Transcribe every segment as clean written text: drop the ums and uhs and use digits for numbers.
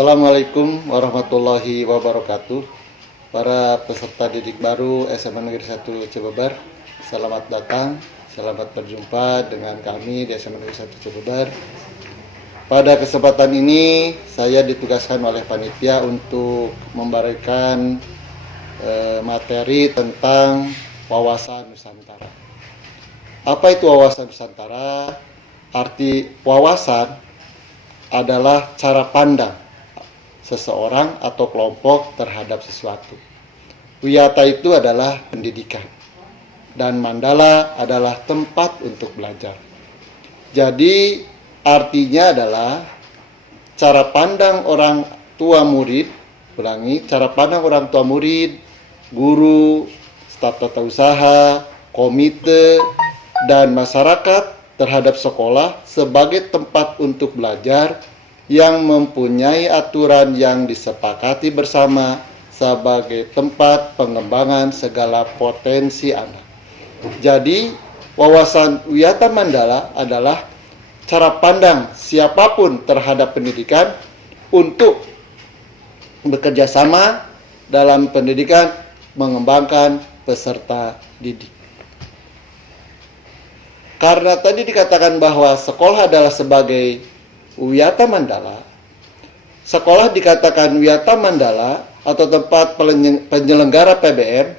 Assalamualaikum warahmatullahi wabarakatuh. Para peserta didik baru SMA Negeri 1 Cibeber, selamat datang, selamat berjumpa dengan kami di SMA Negeri 1 Cibeber. Pada kesempatan ini, saya ditugaskan oleh panitia untuk memberikan materi tentang wawasan Nusantara. Apa itu wawasan Nusantara? Arti wawasan adalah cara pandang seseorang atau kelompok terhadap sesuatu. Wiyata itu adalah pendidikan, dan mandala adalah tempat untuk belajar. Jadi artinya adalah cara pandang orang tua murid, cara pandang orang tua murid, guru, staf tata usaha, komite, dan masyarakat terhadap sekolah sebagai tempat untuk belajar yang mempunyai aturan yang disepakati bersama sebagai tempat pengembangan segala potensi anak. Jadi, wawasan wiyata mandala adalah cara pandang siapapun terhadap pendidikan untuk bekerja sama dalam pendidikan mengembangkan peserta didik. Karena tadi dikatakan bahwa sekolah adalah sebagai wiyata mandala, sekolah dikatakan wiyata mandala atau tempat penyelenggara PBM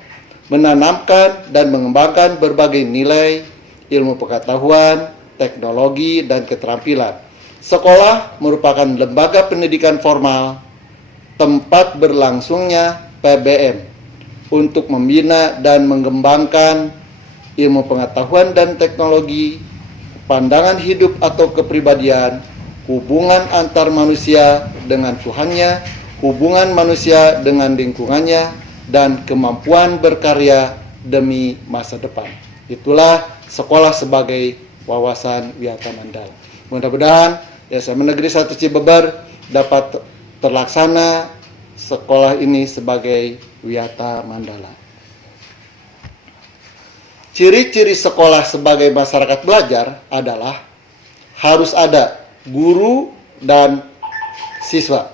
menanamkan dan mengembangkan berbagai nilai, ilmu pengetahuan, teknologi, dan keterampilan. Sekolah merupakan lembaga pendidikan formal, tempat berlangsungnya PBM untuk membina dan mengembangkan ilmu pengetahuan dan teknologi, pandangan hidup atau kepribadian, hubungan antar manusia dengan Tuhannya, hubungan manusia dengan lingkungannya, dan kemampuan berkarya demi masa depan. Itulah sekolah sebagai wawasan wiyata mandala. Mudah-mudahan SMA Negeri 1 Cibeber dapat terlaksana sekolah ini sebagai wiyata mandala. Ciri-ciri sekolah sebagai masyarakat belajar adalah harus ada guru dan siswa.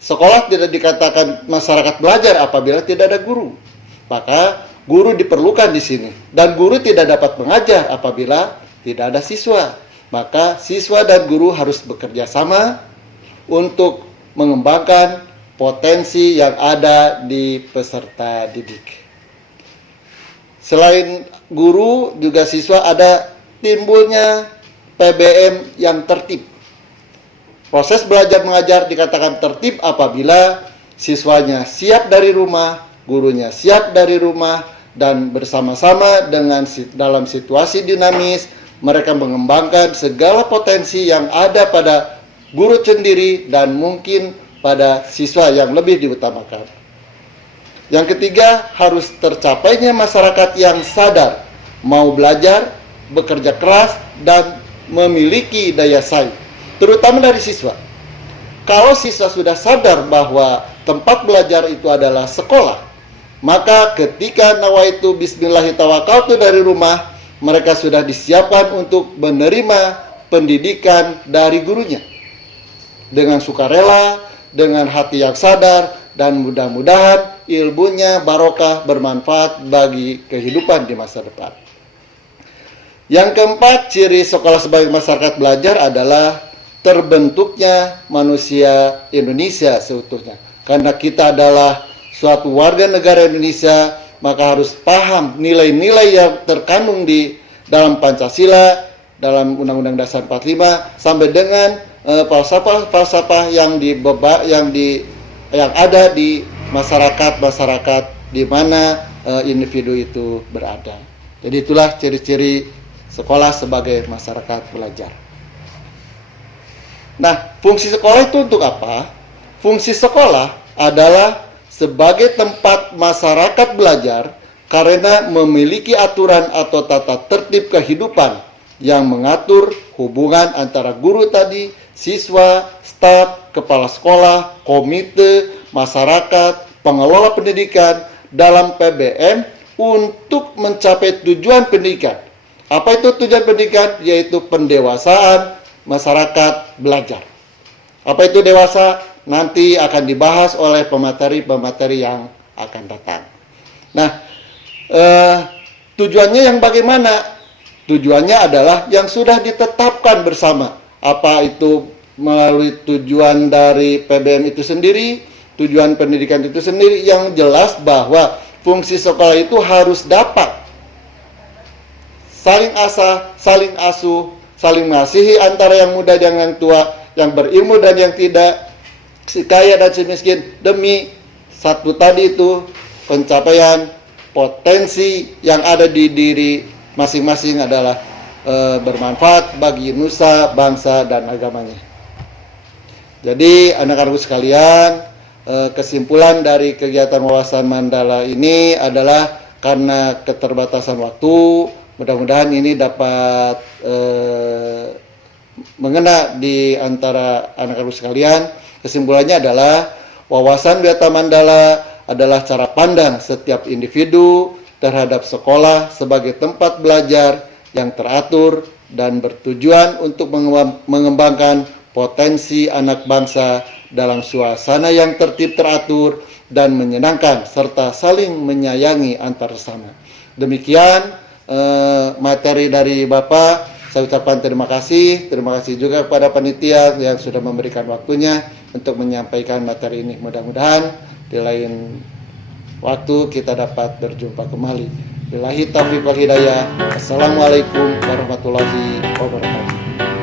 Sekolah tidak dikatakan masyarakat belajar apabila tidak ada guru. Maka guru diperlukan di sini. Dan guru tidak dapat mengajar apabila tidak ada siswa. Maka siswa dan guru harus bekerja sama untuk mengembangkan potensi yang ada di peserta didik. Selain guru, juga siswa ada timbulnya PBM yang tertib. Proses belajar mengajar dikatakan tertib apabila siswanya siap dari rumah, gurunya siap dari rumah, dan bersama-sama dalam situasi dinamis, mereka mengembangkan segala potensi yang ada pada guru sendiri dan mungkin pada siswa yang lebih diutamakan. Yang ketiga, harus tercapainya masyarakat yang sadar, mau belajar, bekerja keras, dan memiliki daya saing, terutama dari siswa. Kalau siswa sudah sadar bahwa tempat belajar itu adalah sekolah, maka ketika nawaitu bismillahirrahmanirrahim dari rumah, mereka sudah disiapkan untuk menerima pendidikan dari gurunya dengan sukarela, dengan hati yang sadar, dan mudah-mudahan ilmunya barokah, bermanfaat bagi kehidupan di masa depan. Yang keempat, ciri sekolah sebagai masyarakat belajar adalah terbentuknya manusia Indonesia seutuhnya. Karena kita adalah suatu warga negara Indonesia, maka harus paham nilai-nilai yang terkandung di dalam Pancasila, dalam Undang-Undang Dasar 45, sampai dengan falsafah-falsafah yang ada di masyarakat di mana individu itu berada. Jadi itulah ciri-ciri sekolah sebagai masyarakat belajar. Nah, fungsi sekolah itu untuk apa? Fungsi sekolah adalah sebagai tempat masyarakat belajar karena memiliki aturan atau tata tertib kehidupan yang mengatur hubungan antara guru tadi, siswa, staf, kepala sekolah, komite, masyarakat, pengelola pendidikan dalam PBM untuk mencapai tujuan pendidikan. Apa itu tujuan pendidikan? Yaitu pendewasaan masyarakat belajar. Apa itu dewasa? nanti akan dibahas oleh pemateri-pemateri yang akan datang. Nah, tujuannya yang bagaimana? Tujuannya adalah yang sudah ditetapkan bersama. Apa itu melalui tujuan dari PBM itu sendiri, tujuan pendidikan itu sendiri, yang jelas bahwa fungsi sekolah itu harus dapat saling asah, saling asuh, saling mengasihi antara yang muda dan yang tua, yang berilmu dan yang tidak, si kaya dan si miskin, demi satu tadi itu, pencapaian potensi yang ada di diri masing-masing adalah bermanfaat bagi nusa, bangsa, dan agamanya. Jadi anak-anakku sekalian, kesimpulan dari kegiatan wawasan Mandala ini adalah karena keterbatasan waktu, mudah-mudahan ini dapat mengena di antara anak-anak sekalian. Kesimpulannya adalah wawasan Wiyata Mandala adalah cara pandang setiap individu terhadap sekolah sebagai tempat belajar yang teratur dan bertujuan untuk mengembangkan potensi anak bangsa dalam suasana yang tertib, teratur, dan menyenangkan serta saling menyayangi antar sesama. Demikian materi dari Bapak. Saya ucapkan terima kasih juga kepada panitia yang sudah memberikan waktunya untuk menyampaikan materi ini. Mudah-mudahan di lain waktu kita dapat berjumpa kembali. Billahi taufiq wal hidayah. Assalamualaikum warahmatullahi wabarakatuh.